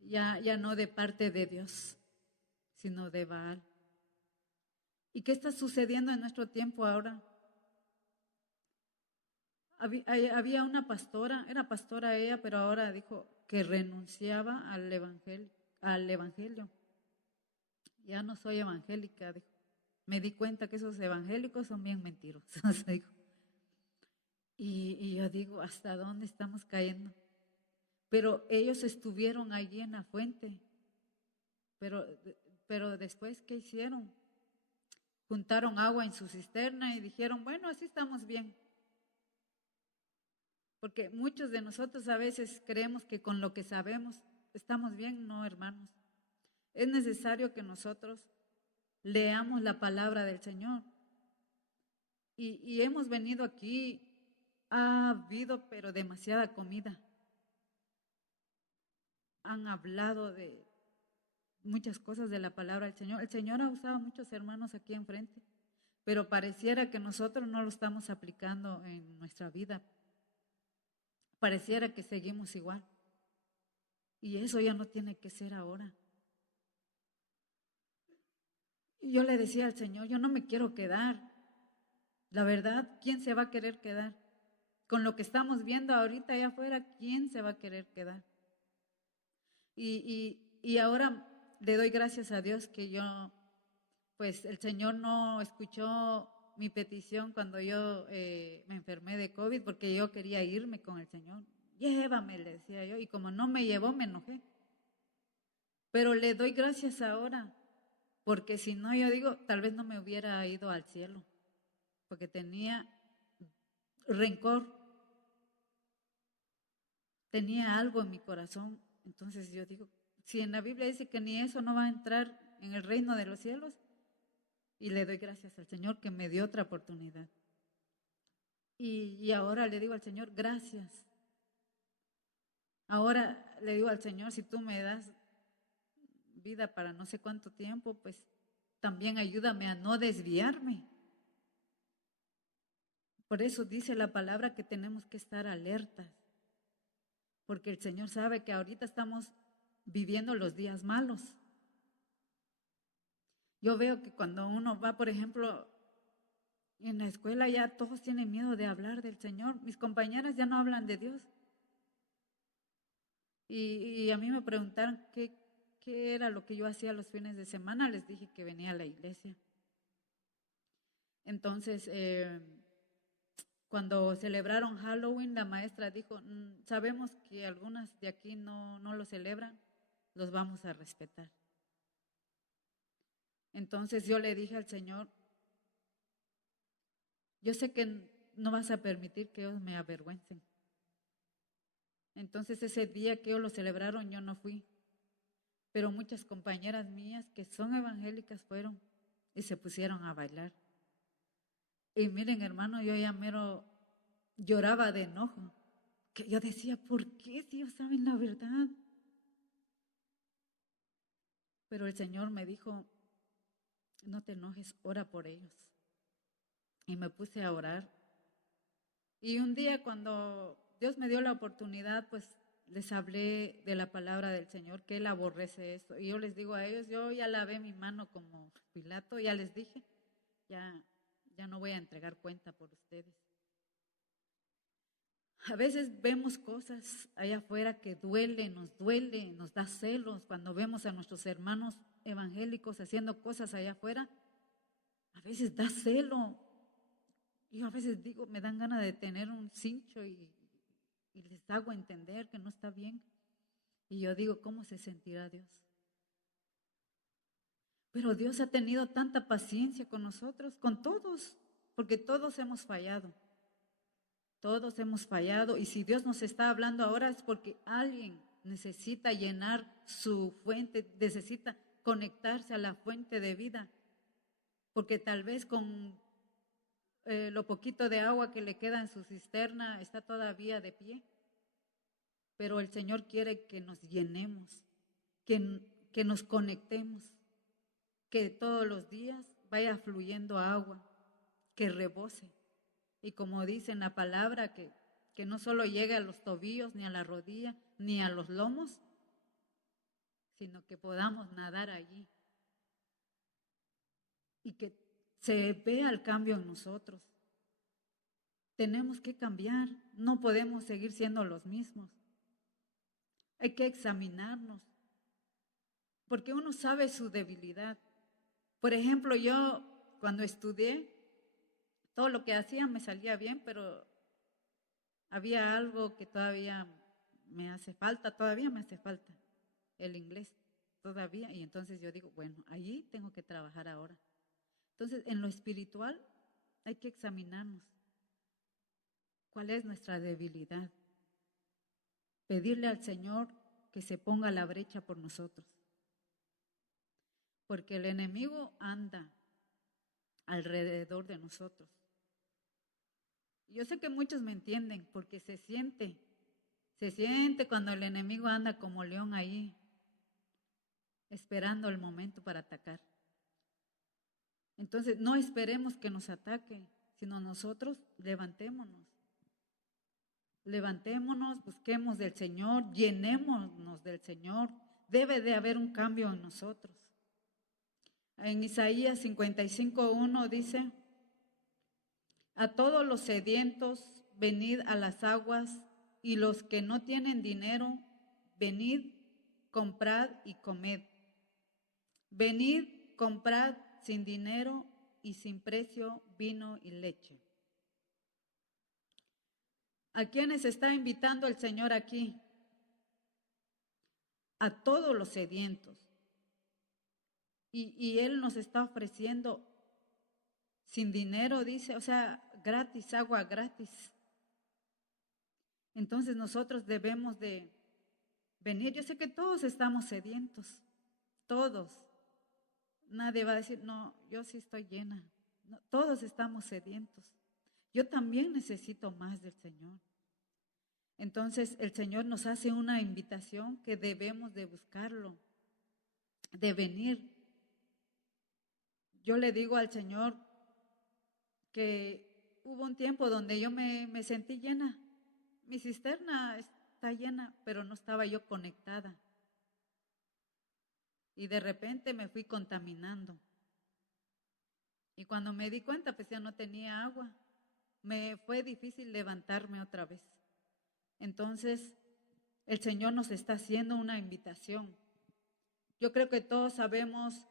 ya no de parte de Dios, sino de Baal. ¿Y qué está sucediendo en nuestro tiempo ahora? Había una pastora, era pastora ella, pero ahora dijo que renunciaba al evangelio. Ya no soy evangélica, dijo. Me di cuenta que esos evangélicos son bien mentirosos, dijo. Y yo digo, ¿hasta dónde estamos cayendo? Pero ellos estuvieron allí en la fuente. Pero, pero después, ¿qué hicieron? Juntaron agua en su cisterna y dijeron, bueno, así estamos bien. Porque muchos de nosotros a veces creemos que con lo que sabemos estamos bien. No, hermanos. Es necesario que nosotros leamos la palabra del Señor. Y hemos venido aquí, ha habido pero demasiada comida. Han hablado de muchas cosas de la palabra del Señor. El Señor ha usado a muchos hermanos aquí enfrente, pero pareciera que nosotros no lo estamos aplicando en nuestra vida. Pareciera que seguimos igual. Y eso ya no tiene que ser ahora. Y yo le decía al Señor, yo no me quiero quedar. La verdad, ¿quién se va a querer quedar? Con lo que estamos viendo ahorita allá afuera, ¿quién se va a querer quedar? Y ahora le doy gracias a Dios que yo, pues el Señor no escuchó mi petición cuando yo me enfermé de COVID, porque yo quería irme con el Señor. Llévame, le decía yo, y como no me llevó, me enojé. Pero le doy gracias ahora, porque si no, yo digo, tal vez no me hubiera ido al cielo, porque tenía rencor, tenía algo en mi corazón. Entonces yo digo, si en la Biblia dice que ni eso no va a entrar en el reino de los cielos, y le doy gracias al Señor que me dio otra oportunidad. Y ahora le digo al Señor, gracias. Ahora le digo al Señor, si tú me das vida para no sé cuánto tiempo, pues también ayúdame a no desviarme. Por eso dice la palabra que tenemos que estar alertas, porque el Señor sabe que ahorita estamos viviendo los días malos. Yo veo que cuando uno va, por ejemplo, en la escuela ya todos tienen miedo de hablar del Señor. Mis compañeras ya no hablan de Dios. Y a mí me preguntaron qué era lo que yo hacía los fines de semana. Les dije que venía a la iglesia. Entonces, cuando celebraron Halloween, la maestra dijo, sabemos que algunas de aquí no lo celebran, los vamos a respetar. Entonces yo le dije al Señor, yo sé que no vas a permitir que ellos me avergüencen. Entonces ese día que ellos lo celebraron yo no fui, pero muchas compañeras mías que son evangélicas fueron y se pusieron a bailar. Y miren, hermano, yo ya mero lloraba de enojo, que yo decía, ¿por qué si ellos saben la verdad? Pero el Señor me dijo, no te enojes, ora por ellos. Y me puse a orar. Y un día cuando Dios me dio la oportunidad, pues les hablé de la palabra del Señor, que Él aborrece esto. Y yo les digo a ellos, yo ya lavé mi mano como Pilato, ya les dije, ya no voy a entregar cuenta por ustedes. A veces vemos cosas allá afuera que duele, nos da celos cuando vemos a nuestros hermanos evangélicos haciendo cosas allá afuera. A veces da celo. Yo a veces digo, me dan ganas de tener un cincho y les hago entender que no está bien. Y yo digo, ¿cómo se sentirá Dios? Pero Dios ha tenido tanta paciencia con nosotros, con todos, porque todos hemos fallado. Todos hemos fallado y si Dios nos está hablando ahora es porque alguien necesita llenar su fuente, necesita conectarse a la fuente de vida, porque tal vez con lo poquito de agua que le queda en su cisterna está todavía de pie, pero el Señor quiere que nos llenemos, que nos conectemos, que todos los días vaya fluyendo agua, que rebose. Y como dice en la palabra, que no solo llegue a los tobillos, ni a la rodilla, ni a los lomos, sino que podamos nadar allí. Y que se vea el cambio en nosotros. Tenemos que cambiar, no podemos seguir siendo los mismos. Hay que examinarnos, porque uno sabe su debilidad. Por ejemplo, yo cuando estudié, todo lo que hacía me salía bien, pero había algo que todavía me hace falta, el inglés, todavía. Y entonces yo digo, bueno, allí tengo que trabajar ahora. Entonces, en lo espiritual hay que examinarnos. ¿Cuál es nuestra debilidad? Pedirle al Señor que se ponga a la brecha por nosotros. Porque el enemigo anda alrededor de nosotros. Yo sé que muchos me entienden porque se siente cuando el enemigo anda como león ahí, esperando el momento para atacar. Entonces, no esperemos que nos ataque, sino nosotros levantémonos. Levantémonos, busquemos del Señor, llenémonos del Señor. Debe de haber un cambio en nosotros. En Isaías 55:1 dice, a todos los sedientos, venid a las aguas, y los que no tienen dinero, venid, comprad y comed. Venid, comprad sin dinero y sin precio vino y leche. ¿A quiénes está invitando el Señor aquí? A todos los sedientos. Y Él nos está ofreciendo sin dinero, dice, o sea, gratis, agua gratis. Entonces nosotros debemos de venir. Yo sé que todos estamos sedientos, todos. Nadie va a decir, no, yo sí estoy llena. No, todos estamos sedientos. Yo también necesito más del Señor. Entonces el Señor nos hace una invitación que debemos de buscarlo, de venir. Yo le digo al Señor que hubo un tiempo donde yo me sentí llena. Mi cisterna está llena, pero no estaba yo conectada. Y de repente me fui contaminando. Y cuando me di cuenta, pues ya no tenía agua. Me fue difícil levantarme otra vez. Entonces, el Señor nos está haciendo una invitación. Yo creo que todos sabemos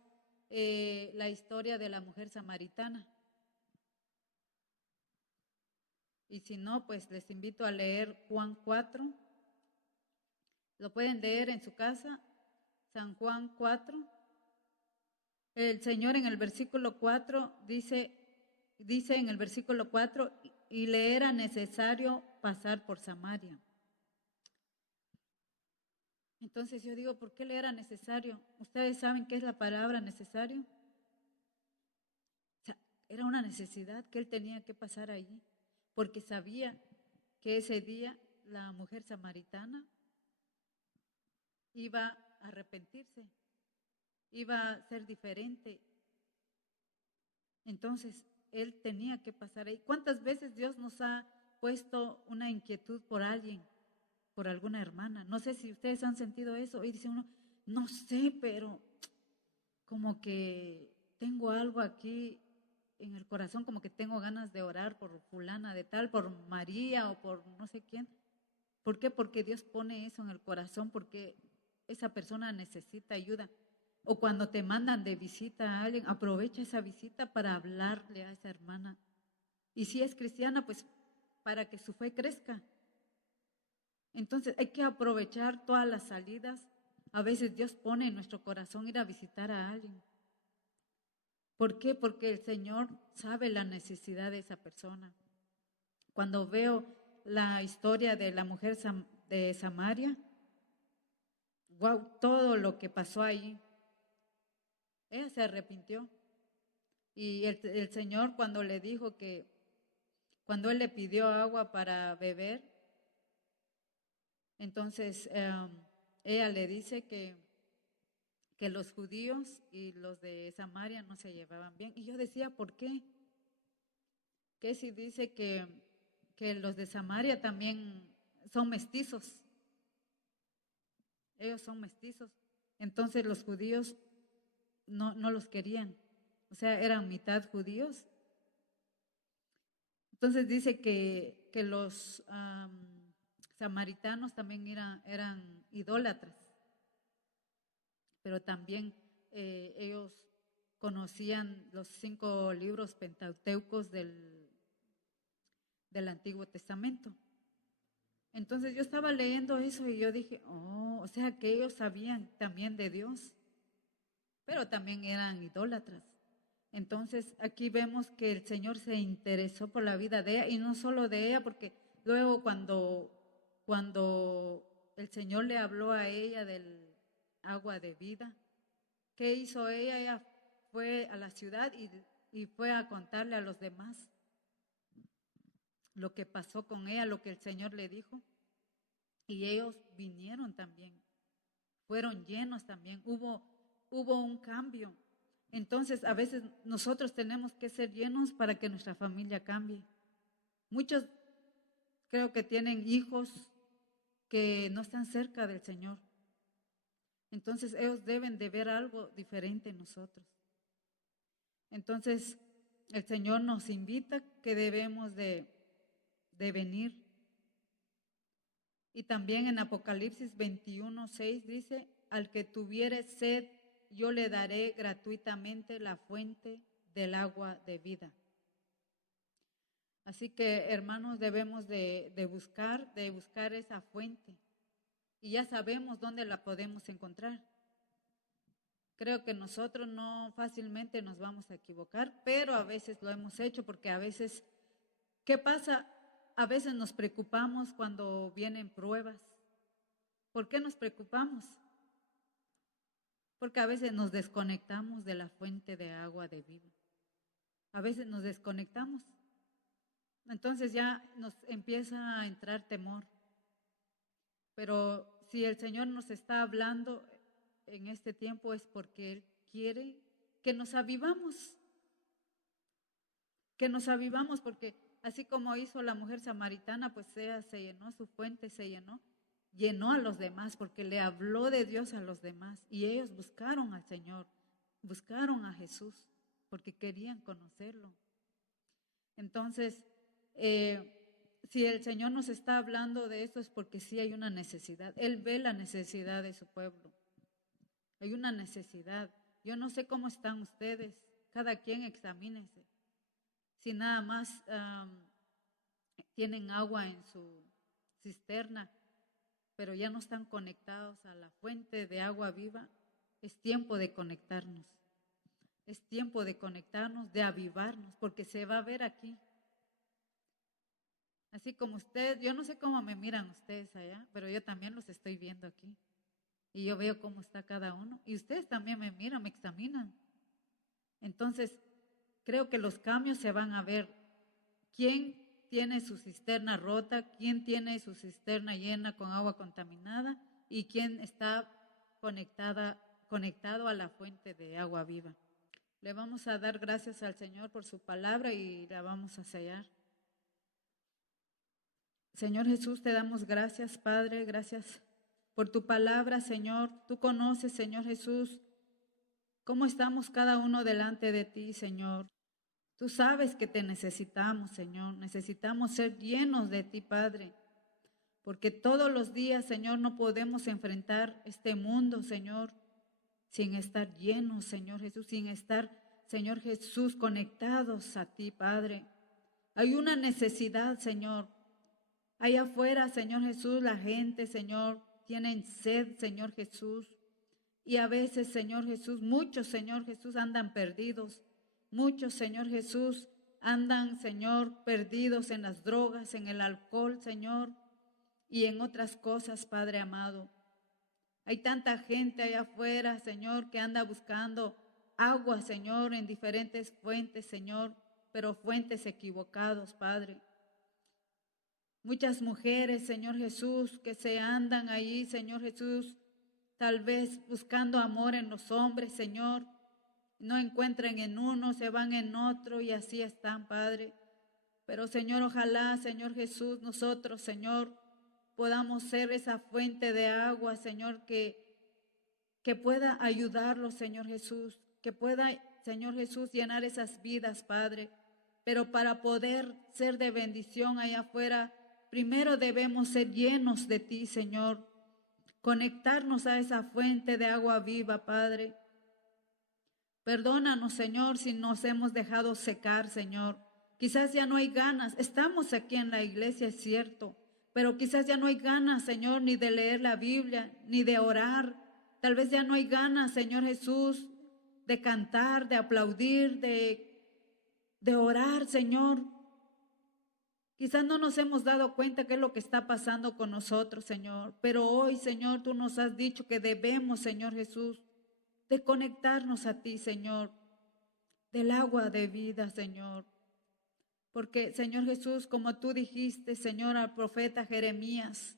la historia de la mujer samaritana. Y si no, pues les invito a leer Juan 4. Lo pueden leer en su casa, San Juan 4. El Señor en el versículo 4 dice en el versículo 4, y le era necesario pasar por Samaria. Entonces yo digo, ¿por qué le era necesario? ¿Ustedes saben qué es la palabra necesario? O sea, era una necesidad que él tenía que pasar allí, porque sabía que ese día la mujer samaritana iba a arrepentirse, iba a ser diferente. Entonces, él tenía que pasar ahí. ¿Cuántas veces Dios nos ha puesto una inquietud por alguien, por alguna hermana? No sé si ustedes han sentido eso. Y dice uno, no sé, pero como que tengo algo aquí en el corazón, como que tengo ganas de orar por fulana de tal, por María o por no sé quién. ¿Por qué? Porque Dios pone eso en el corazón, porque esa persona necesita ayuda. O cuando te mandan de visita a alguien, aprovecha esa visita para hablarle a esa hermana. Y si es cristiana, pues para que su fe crezca. Entonces hay que aprovechar todas las salidas. A veces Dios pone en nuestro corazón ir a visitar a alguien. ¿Por qué? Porque el Señor sabe la necesidad de esa persona. Cuando veo la historia de la mujer de Samaria, wow, todo lo que pasó ahí, ella se arrepintió. Y el Señor cuando le dijo que, cuando él le pidió agua para beber, entonces ella le dice que los judíos y los de Samaria no se llevaban bien. Y yo decía, ¿por qué? Que si dice que los de Samaria también son mestizos, ellos son mestizos. Entonces los judíos no los querían, o sea, eran mitad judíos. Entonces dice que los samaritanos también eran idólatras, pero también ellos conocían los 5 libros pentateucos del Antiguo Testamento. Entonces yo estaba leyendo eso y yo dije, oh, o sea que ellos sabían también de Dios, pero también eran idólatras. Entonces aquí vemos que el Señor se interesó por la vida de ella y no solo de ella, porque luego cuando el Señor le habló a ella del agua de vida, ¿qué hizo ella? Ella fue a la ciudad y fue a contarle a los demás lo que pasó con ella, lo que el Señor le dijo. Y ellos vinieron también, fueron llenos también, hubo un cambio. Entonces, a veces nosotros tenemos que ser llenos para que nuestra familia cambie. Muchos creo que tienen hijos que no están cerca del Señor. Entonces, ellos deben de ver algo diferente en nosotros. Entonces, el Señor nos invita que debemos de venir. Y también en Apocalipsis 21:6 dice, al que tuviere sed, yo le daré gratuitamente la fuente del agua de vida. Así que, hermanos, debemos de buscar esa fuente. Y ya sabemos dónde la podemos encontrar. Creo que nosotros no fácilmente nos vamos a equivocar, pero a veces lo hemos hecho porque a veces, ¿qué pasa? A veces nos preocupamos cuando vienen pruebas. ¿Por qué nos preocupamos? Porque a veces nos desconectamos de la fuente de agua de vida. A veces nos desconectamos. Entonces ya nos empieza a entrar temor. Pero si el Señor nos está hablando en este tiempo es porque Él quiere que nos avivamos. Que nos avivamos porque así como hizo la mujer samaritana, pues ella se llenó, su fuente se llenó a los demás porque le habló de Dios a los demás y ellos buscaron al Señor, buscaron a Jesús porque querían conocerlo. Entonces, si el Señor nos está hablando de esto es porque sí hay una necesidad. Él ve la necesidad de su pueblo. Hay una necesidad. Yo no sé cómo están ustedes. Cada quien examínese. Si nada más tienen agua en su cisterna, pero ya no están conectados a la fuente de agua viva, es tiempo de conectarnos. Es tiempo de conectarnos, de avivarnos, porque se va a ver aquí. Así como ustedes, yo no sé cómo me miran ustedes allá, pero yo también los estoy viendo aquí. Y yo veo cómo está cada uno. Y ustedes también me miran, me examinan. Entonces, creo que los cambios se van a ver. ¿Quién tiene su cisterna rota? ¿Quién tiene su cisterna llena con agua contaminada? ¿Y quién está conectado a la fuente de agua viva? Le vamos a dar gracias al Señor por su palabra y la vamos a sellar. Señor Jesús, te damos gracias, Padre, gracias por tu palabra, Señor. Tú conoces, Señor Jesús, cómo estamos cada uno delante de ti, Señor. Tú sabes que te necesitamos, Señor. Necesitamos ser llenos de ti, Padre. Porque todos los días, Señor, no podemos enfrentar este mundo, Señor, sin estar llenos, Señor Jesús, sin estar, Señor Jesús, conectados a ti, Padre. Hay una necesidad, Señor. Allá afuera, Señor Jesús, la gente, Señor, tienen sed, Señor Jesús. Y a veces, Señor Jesús, muchos, Señor Jesús, andan perdidos. Muchos, Señor Jesús, andan, Señor, perdidos en las drogas, en el alcohol, Señor, y en otras cosas, Padre amado. Hay tanta gente allá afuera, Señor, que anda buscando agua, Señor, en diferentes fuentes, Señor, pero fuentes equivocados, Padre. Muchas mujeres, Señor Jesús, que se andan ahí, Señor Jesús, tal vez buscando amor en los hombres, Señor. No encuentran en uno, se van en otro y así están, Padre. Pero, Señor, ojalá, Señor Jesús, nosotros, Señor, podamos ser esa fuente de agua, Señor, que pueda ayudarlos, Señor Jesús, que pueda, Señor Jesús, llenar esas vidas, Padre. Pero para poder ser de bendición allá afuera, primero debemos ser llenos de ti, Señor. Conectarnos a esa fuente de agua viva, Padre. Perdónanos, Señor, si nos hemos dejado secar, Señor. Quizás ya no hay ganas. Estamos aquí en la iglesia, es cierto, pero quizás ya no hay ganas, Señor, ni de leer la Biblia, ni de orar. Tal vez ya no hay ganas, Señor Jesús, de cantar, de aplaudir, de orar, Señor. Quizás no nos hemos dado cuenta qué es lo que está pasando con nosotros, Señor. Pero hoy, Señor, tú nos has dicho que debemos, Señor Jesús, de conectarnos a ti, Señor, del agua de vida, Señor. Porque, Señor Jesús, como tú dijiste, Señor, al profeta Jeremías,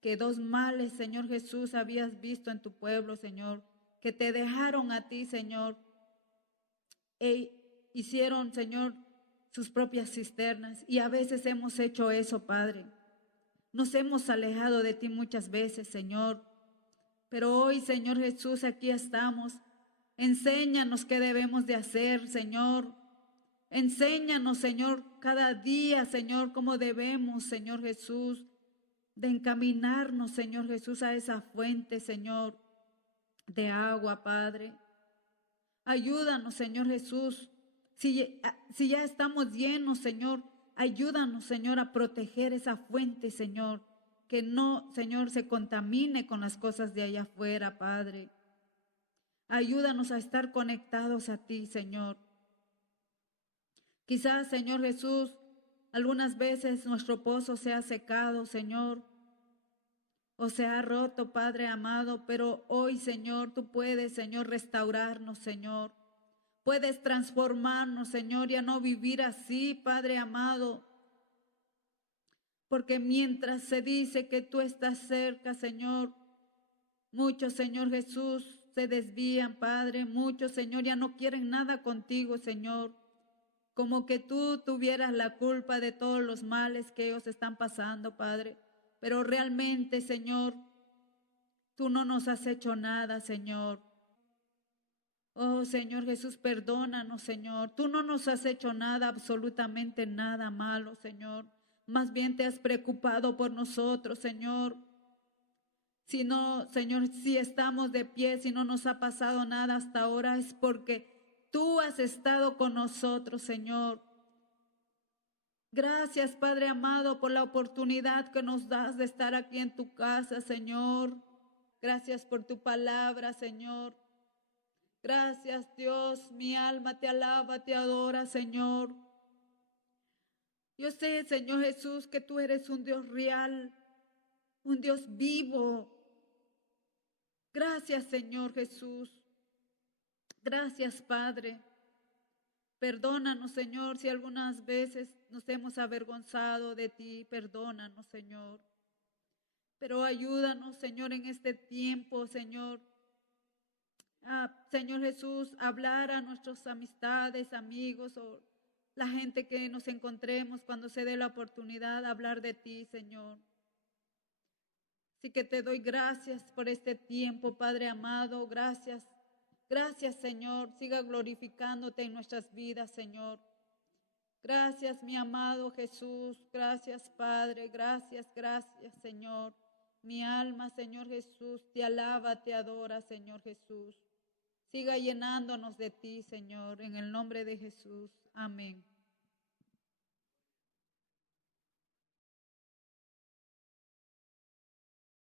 que 2 males, Señor Jesús, habías visto en tu pueblo, Señor, que te dejaron a ti, Señor, e hicieron, Señor, sus propias cisternas. Y a veces hemos hecho eso, Padre. Nos hemos alejado de ti muchas veces, Señor. Pero hoy, Señor Jesús, aquí estamos. Enséñanos qué debemos de hacer, Señor. Enséñanos, Señor, cada día, Señor, cómo debemos, Señor Jesús, de encaminarnos, Señor Jesús, a esa fuente, Señor, de agua, Padre. Ayúdanos, Señor Jesús. Si ya estamos llenos, Señor, ayúdanos, Señor, a proteger esa fuente, Señor. Que no, Señor, se contamine con las cosas de allá afuera, Padre. Ayúdanos a estar conectados a ti, Señor. Quizás, Señor Jesús, algunas veces nuestro pozo se ha secado, Señor, o se ha roto, Padre amado, pero hoy, Señor, tú puedes, Señor, restaurarnos, Señor. Puedes transformarnos, Señor, y a no vivir así, Padre amado. Porque mientras se dice que tú estás cerca, Señor, muchos, Señor Jesús, se desvían, Padre. Muchos, Señor, ya no quieren nada contigo, Señor. Como que tú tuvieras la culpa de todos los males que ellos están pasando, Padre. Pero realmente, Señor, tú no nos has hecho nada, Señor. Oh, Señor Jesús, perdónanos, Señor. Tú no nos has hecho nada, absolutamente nada malo, Señor. Más bien te has preocupado por nosotros, Señor. Si no, Señor, si estamos de pie, si no nos ha pasado nada hasta ahora, es porque tú has estado con nosotros, Señor. Gracias, Padre amado, por la oportunidad que nos das de estar aquí en tu casa, Señor. Gracias por tu palabra, Señor. Gracias, Dios. Mi alma te alaba, te adora, Señor. Yo sé, Señor Jesús, que tú eres un Dios real, un Dios vivo. Gracias, Señor Jesús. Gracias, Padre. Perdónanos, Señor, si algunas veces nos hemos avergonzado de ti. Perdónanos, Señor. Pero ayúdanos, Señor, en este tiempo, Señor. Señor Jesús, hablar a nuestras amistades, amigos o la gente que nos encontremos cuando se dé la oportunidad de hablar de ti, Señor. Así que te doy gracias por este tiempo, Padre amado. Gracias. Gracias, Señor. Siga glorificándote en nuestras vidas, Señor. Gracias, mi amado Jesús. Gracias, Padre. Gracias, gracias, Señor. Mi alma, Señor Jesús, te alaba, te adora, Señor Jesús. Siga llenándonos de ti, Señor, en el nombre de Jesús. Amén.